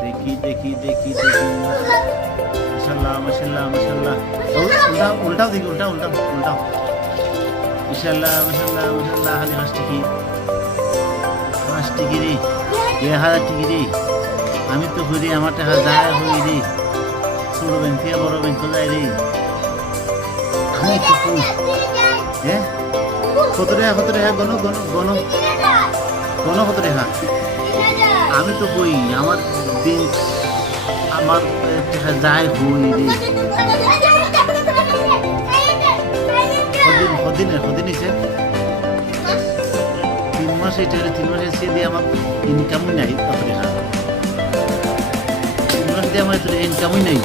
দেখি দেখি দেখি দেখি মাশাআল্লাহ মাশাআল্লাহ মাশাআল্লাহ উল্টাও দেখি উল্টাও উল্টাও উল্টাও মাশাআল্লাহ মাশাআল্লাহ মাশাআল্লাহ হালি পাঁচ টিকি রে 1000 টিকি রে আমি তো ঘুরি আমার টাকা যায় হই রে ছোট ব্যাংক থেকে বড় ব্যাংক যায় রে আমি তো হ্যাঁ কত টাকা গণ গণ গণ গণ কত টাকা আমি তো কই আমার দিন আমার টাকা যায় হই রে কদিনের হয়েছে 3 মাস এটা 3 মাসের সে দিয়ে আমার ইনকামই নাই কত টাকা 3 মাস দিয়ে আমার ইনকামই নাই